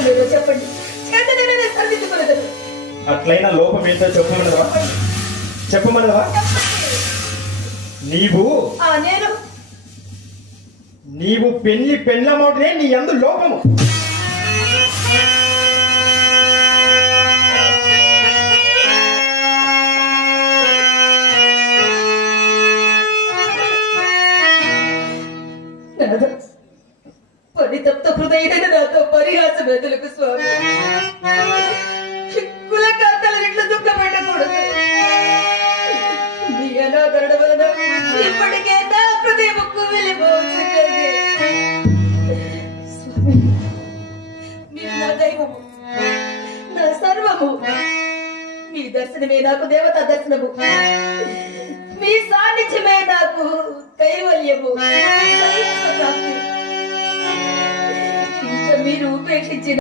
లోపం ఏదో చెప్పండి, చేతనైనా సరిదిద్దుకునేదను. అట్లయినా లోపం ఏంటో చెప్పమన్నదా? చెప్పమన్నదా? నీవు నేను నీవు పెళ్ళమవుతనే నీ యందు లోపము. పరితప్త హృదయైన నాతో పరిహాసం ఎదులకు స్వామి. కుల కాంతలనిట్లు దుఃఖపెట్టకూడదు. నీ అనాదరణ వలన ఇప్పటికే నా హృదయముకు వెళ్ళిపోతున్నది. స్వామి, మీరు నా దైవము, నా సర్వము. మీ దర్శనమే నాకు దేవతా దర్శనము, మీ సాన్నిధ్యమే నాకు కైవల్యము. ఇంకా మీరు ఉపేక్షించిన